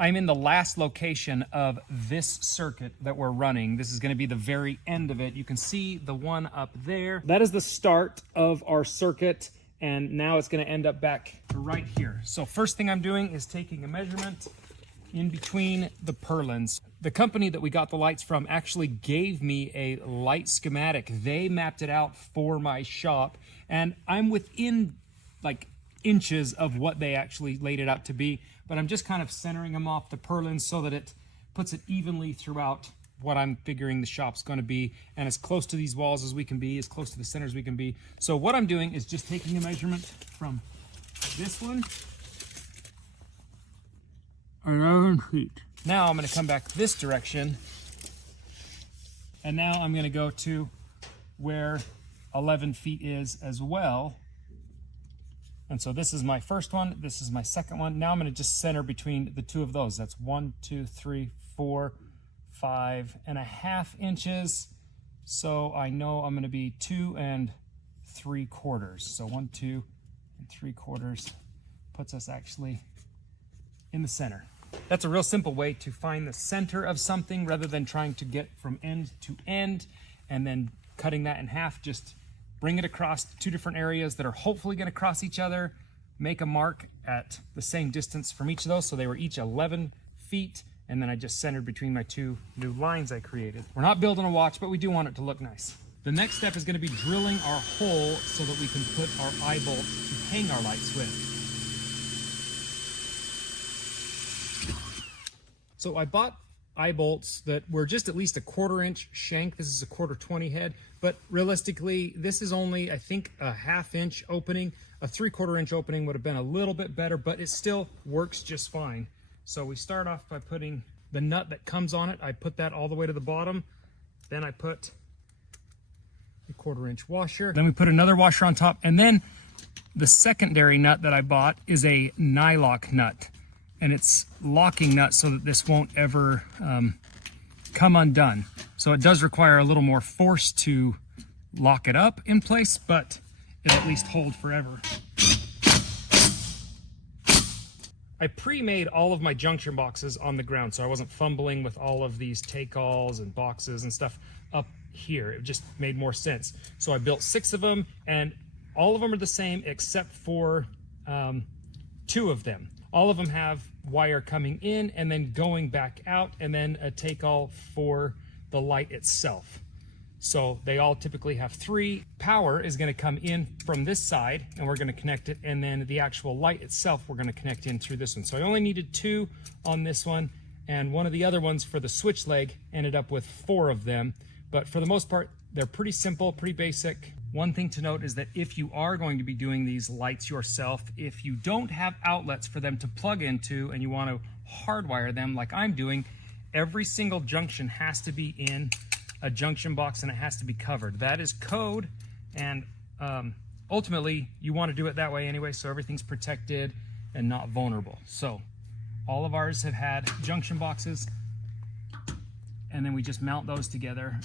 I'm in the last location of this circuit that we're running. This is going to be the very end of it. You can see the one up there. That is the start of our circuit, and now it's going to end up back right here. So first thing I'm doing is taking a measurement in between the purlins. The company that we got the lights from actually gave me a light schematic. They mapped it out for my shop, and I'm within like inches of what they actually laid it out to be, but I'm just kind of centering them off the purlins so that it puts it evenly throughout what I'm figuring the shop's going to be, and as close to these walls as we can be, as close to the center as we can be. So what I'm doing is just taking a measurement from this one, 11 feet. Now I'm going to come back this direction, and now I'm going to go to where 11 feet is as well. And so this is my first one, this is my second one. Now I'm going to just center between the two of those. That's 1, 2, 3, 4, 5.5 inches. So I know I'm going to be 2 3/4. So 1, 2 3/4 puts us actually in the center. That's a real simple way to find the center of something rather than trying to get from end to end and then cutting that in half. Just bring it across two different areas that are hopefully going to cross each other, make a mark at the same distance from each of those. So they were each 11 feet, and then I just centered between my two new lines I created. We're not building a watch, but we do want it to look nice. The next step is going to be drilling our hole so that we can put our eye bolt to hang our lights with. So I bought eye bolts that were just at least a 1/4 inch shank. This is a 1/4 head, but realistically, this is only, I think, a 1/2 inch opening. A 3/4 inch opening would have been a little bit better, but it still works just fine. So we start off by putting the nut that comes on it. I put that all the way to the bottom. Then I put a 1/4 inch washer. Then we put another washer on top. And then the secondary nut that I bought is a nylock nut. And it's locking nut so that this won't ever come undone. So it does require a little more force to lock it up in place, but it'll at least hold forever. I pre-made all of my junction boxes on the ground, so I wasn't fumbling with all of these take-alls and boxes and stuff up here. It just made more sense. So I built 6 of them, and all of them are the same except for 2 of them. All of them have wire coming in and then going back out, and then a take-all for the light itself. So they all typically have 3. Power is going to come in from this side, and we're going to connect it, and then the actual light itself we're going to connect in through this one. So I only needed 2 on this one, and one of the other ones for the switch leg ended up with 4 of them. But for the most part, they're pretty simple, pretty basic. One thing to note is that if you are going to be doing these lights yourself, if you don't have outlets for them to plug into and you want to hardwire them like I'm doing, every single junction has to be in a junction box and it has to be covered. That is code, and ultimately you want to do it that way anyway, so everything's protected and not vulnerable. So all of ours have had junction boxes, and then we just mount those together.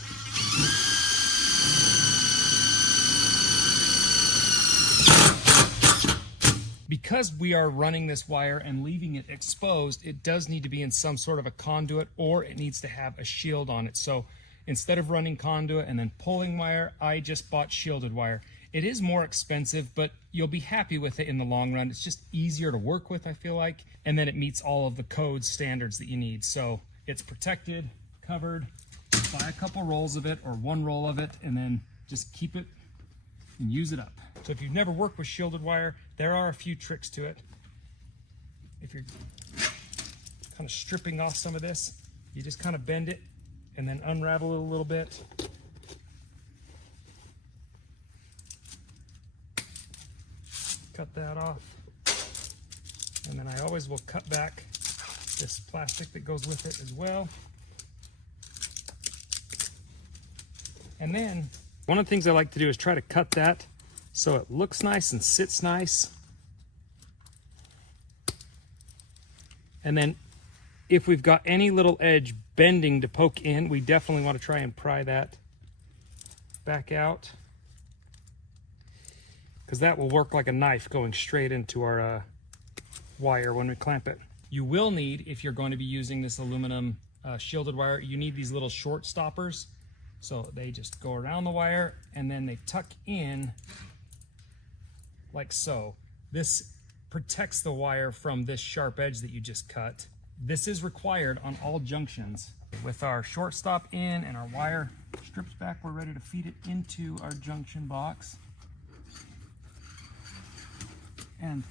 Because we are running this wire and leaving it exposed, it does need to be in some sort of a conduit, or it needs to have a shield on it. So instead of running conduit and then pulling wire, I just bought shielded wire. It is more expensive, but you'll be happy with it in the long run. It's just easier to work with, I feel like, and then it meets all of the code standards that you need. So it's protected, covered. Buy a couple rolls of it or 1 roll of it, and then just keep it and use it up. So if you've never worked with shielded wire, there are a few tricks to it. If you're kind of stripping off some of this, you just kind of bend it and then unravel it a little bit. Cut that off. And then I always will cut back this plastic that goes with it as well. And then one of the things I like to do is try to cut that so it looks nice and sits nice. And then if we've got any little edge bending to poke in, we definitely want to try and pry that back out, because that will work like a knife going straight into our wire when we clamp it. You will need, if you're going to be using this aluminum shielded wire, you need these little short stoppers. So they just go around the wire and then they tuck in like so. This protects the wire from this sharp edge that you just cut. This is required on all junctions. With our short stop in and our wire stripped back, we're ready to feed it into our junction box. And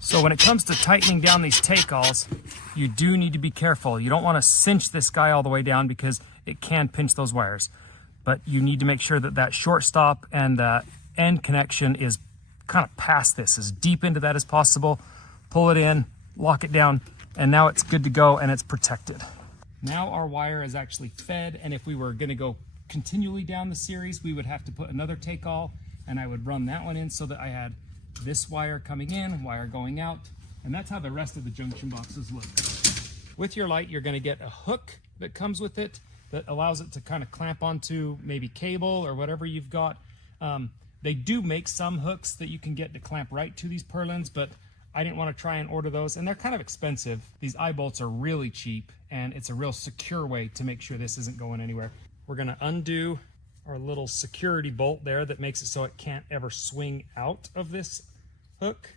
so when it comes to tightening down these take-alls, you do need to be careful. You don't want to cinch this guy all the way down because it can pinch those wires. But you need to make sure that that short stop and the end connection is kind of past this, as deep into that as possible. Pull it in, lock it down, and now it's good to go and it's protected. Now our wire is actually fed, and if we were going to go continually down the series, we would have to put another take-all, and I would run that one in so that I had this wire coming in, wire going out, and that's how the rest of the junction boxes look. With your light, you're going to get a hook that comes with it that allows it to kind of clamp onto maybe cable or whatever you've got. They do make some hooks that you can get to clamp right to these purlins, but I didn't want to try and order those, and they're kind of expensive. These eye bolts are really cheap, and it's a real secure way to make sure this isn't going anywhere. We're going to undo our little security bolt there that makes it so it can't ever swing out of this hook.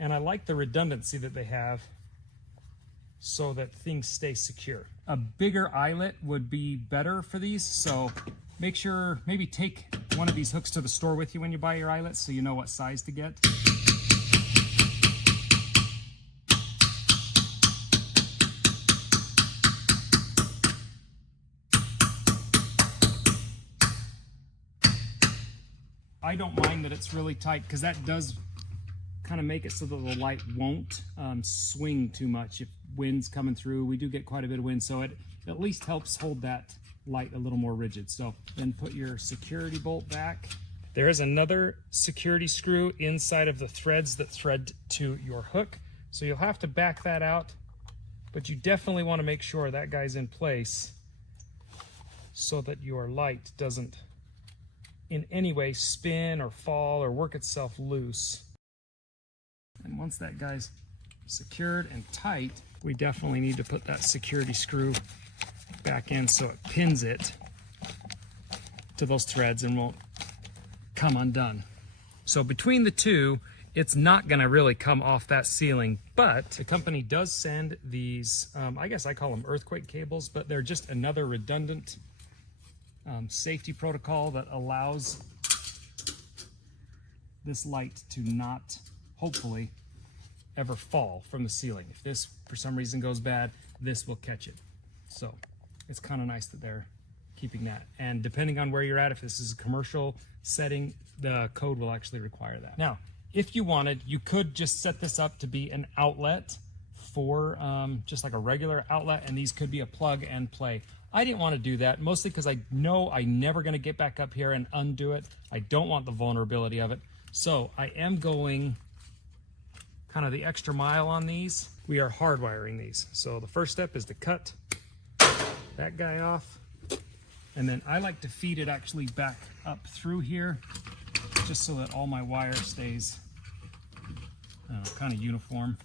And I like the redundancy that they have so that things stay secure. A bigger eyelet would be better for these, so make sure, maybe take one of these hooks to the store with you when you buy your eyelets so you know what size to get. I don't mind that it's really tight because that does kind of make it so that the light won't swing too much if wind's coming through. We do get quite a bit of wind, so it at least helps hold that light a little more rigid. So then put your security bolt back. There is another security screw inside of the threads that thread to your hook, so you'll have to back that out, but you definitely want to make sure that guy's in place so that your light doesn't in any way spin or fall or work itself loose. And once that guy's secured and tight, we definitely need to put that security screw back in so it pins it to those threads and won't come undone. So between the two, it's not going to really come off that ceiling, but the company does send these, I guess I call them earthquake cables, but they're just another redundant safety protocol that allows this light to not, hopefully, ever fall from the ceiling. If this for some reason goes bad, this will catch it. So it's kind of nice that they're keeping that. And depending on where you're at, if this is a commercial setting, the code will actually require that. Now, if you wanted, you could just set this up to be an outlet for just like a regular outlet, and these could be a plug and play. I didn't want to do that, mostly because I know I'm never going to get back up here and undo it. I don't want the vulnerability of it. So I am going kind of the extra mile on these. We are hardwiring these. So the first step is to cut that guy off. And then I like to feed it actually back up through here, just so that all my wire stays kind of uniform.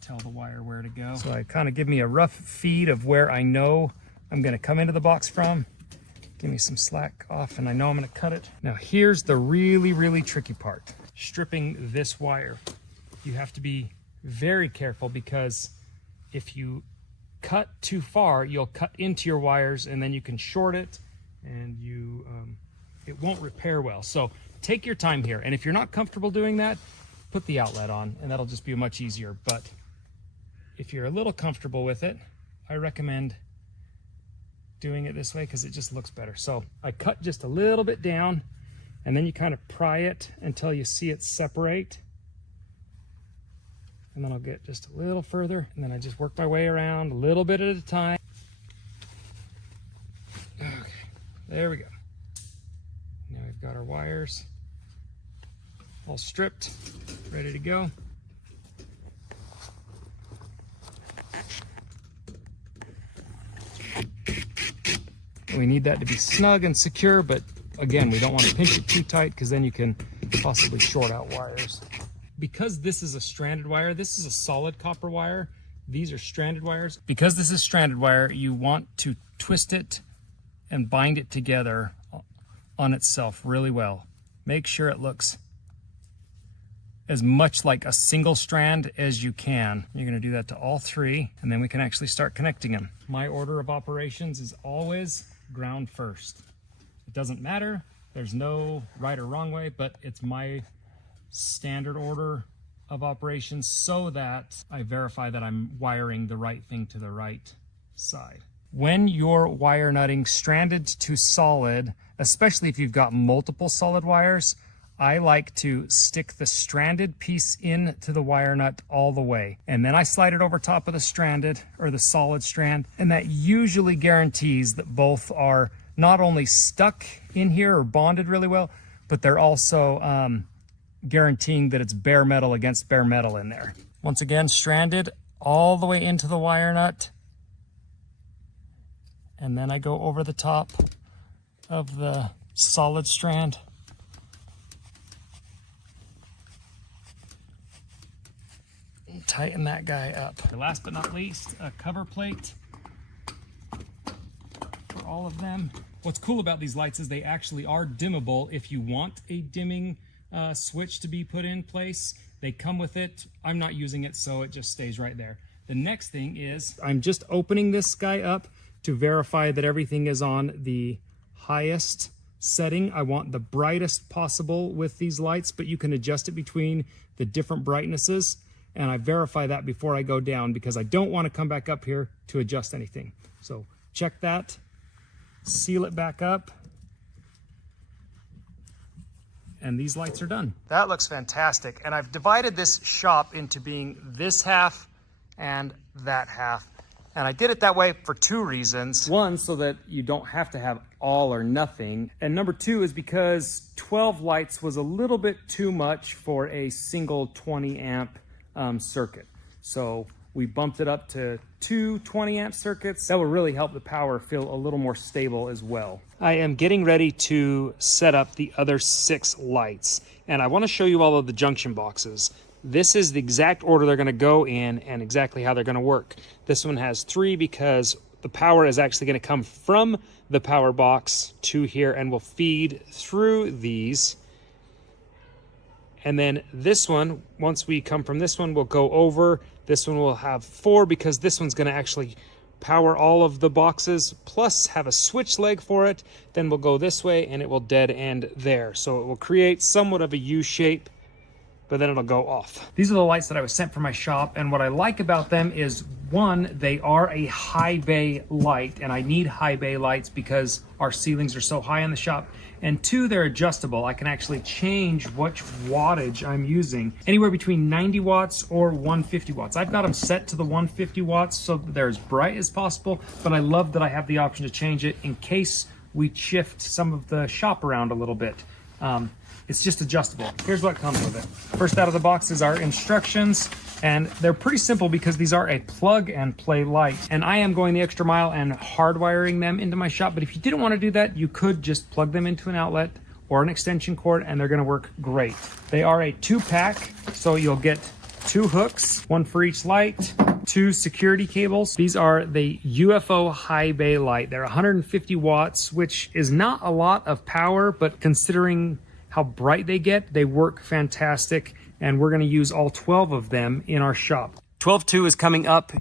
Tell the wire where to go. So I kind of give me a rough feed of where I know I'm going to come into the box from. Give me some slack off and I know I'm going to cut it. Now here's the really, really tricky part. Stripping this wire. You have to be very careful because if you cut too far, you'll cut into your wires and then you can short it and you it won't repair well. So take your time here, and if you're not comfortable doing that, put the outlet on and that'll just be much easier. But if you're a little comfortable with it, I recommend doing it this way because it just looks better. So I cut just a little bit down and then you kind of pry it until you see it separate. And then I'll get just a little further and then I just work my way around a little bit at a time. Okay, there we go. Now we've got our wires all stripped, ready to go. We need that to be snug and secure, but again, we don't want to pinch it too tight because then you can possibly short out wires. Because this is a stranded wire, this is a solid copper wire. These are stranded wires. Because this is stranded wire, you want to twist it and bind it together on itself really well. Make sure it looks as much like a single strand as you can. You're gonna do that to all three, and then we can actually start connecting them. My order of operations is always ground first. It doesn't matter, there's no right or wrong way, but it's my standard order of operations so that I verify that I'm wiring the right thing to the right side. When you're wire nutting stranded to solid, especially if you've got multiple solid wires, I like to stick the stranded piece into the wire nut all the way. And then I slide it over top of the stranded or the solid strand. And that usually guarantees that both are not only stuck in here or bonded really well, but they're also guaranteeing that it's bare metal against bare metal in there. Once again, stranded all the way into the wire nut. And then I go over the top of the solid strand. Tighten that guy up. Last but not least, a cover plate for all of them. What's cool about these lights is they actually are dimmable if you want a dimming switch to be put in place. They come with it. I'm not using it, so it just stays right there. The next thing is I'm just opening this guy up to verify that everything is on the highest setting. I want the brightest possible with these lights, but you can adjust it between the different brightnesses. And I verify that before I go down because I don't want to come back up here to adjust anything. So check that, seal it back up, and these lights are done. That looks fantastic. And I've divided this shop into being this half and that half. And I did it that way for two reasons. One, so that you don't have to have all or nothing. And number two is because 12 lights was a little bit too much for a single 20 amp circuit. So we bumped it up to two 20 amp circuits. That will really help the power feel a little more stable as well. I am getting ready to set up the other 6 lights, and I want to show you all of the junction boxes. This is the exact order they're going to go in and exactly how they're going to work. This one has 3 because the power is actually going to come from the power box to here and will feed through these. And then this one, once we come from this one, we'll go over. This one will have 4 because this one's going to actually power all of the boxes, plus have a switch leg for it. Then we'll go this way and it will dead end there. So it will create somewhat of a U shape, but then it'll go off. These are the lights that I was sent from my shop, and what I like about them is, one, they are a high bay light, and I need high bay lights because our ceilings are so high in the shop. And 2, they're adjustable. I can actually change which wattage I'm using, anywhere between 90 watts or 150 watts. I've got them set to the 150 watts so that they're as bright as possible, but I love that I have the option to change it in case we shift some of the shop around a little bit. It's just adjustable. Here's what comes with it. First out of the box is our instructions, and they're pretty simple because these are a plug and play light. And I am going the extra mile and hardwiring them into my shop, but if you didn't want to do that, you could just plug them into an outlet or an extension cord and they're going to work great. They are a 2-pack, so you'll get 2 hooks, 1 for each light, 2 security cables. These are the UFO high bay light. They're 150 watts, which is not a lot of power, but considering how bright they get, they work fantastic, and we're going to use all 12 of them in our shop. 12-2 is coming up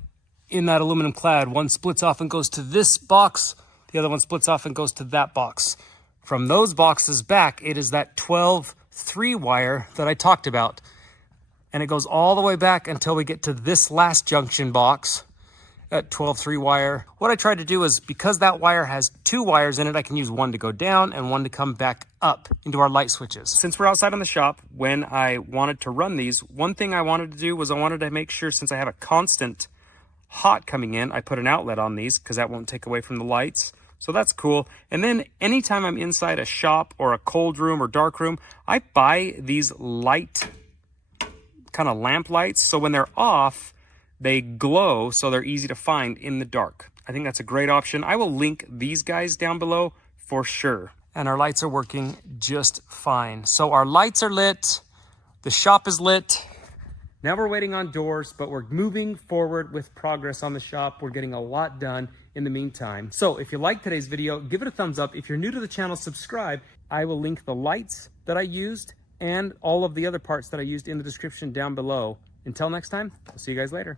in that aluminum clad. One splits off and goes to this box, the other one splits off and goes to that box. From those boxes back, it is that 12-3 wire that I talked about, and it goes all the way back until we get to this last junction box at 12-3 wire. What I tried to do is, because that wire has 2 wires in it, I can use one to go down and one to come back up into our light switches. Since we're outside on the shop, when I wanted to run these, one thing I wanted to do was I wanted to make sure, since I have a constant hot coming in, I put an outlet on these because that won't take away from the lights. So that's cool. And then anytime I'm inside a shop or a cold room or dark room, I buy these light kind of lamp lights. So when they're off, they glow, so they're easy to find in the dark. I think that's a great option. I will link these guys down below for sure. And our lights are working just fine. So our lights are lit, the shop is lit. Now we're waiting on doors, but we're moving forward with progress on the shop. We're getting a lot done in the meantime. So if you liked today's video, give it a thumbs up. If you're new to the channel, subscribe. I will link the lights that I used and all of the other parts that I used in the description down below. Until next time, I'll see you guys later.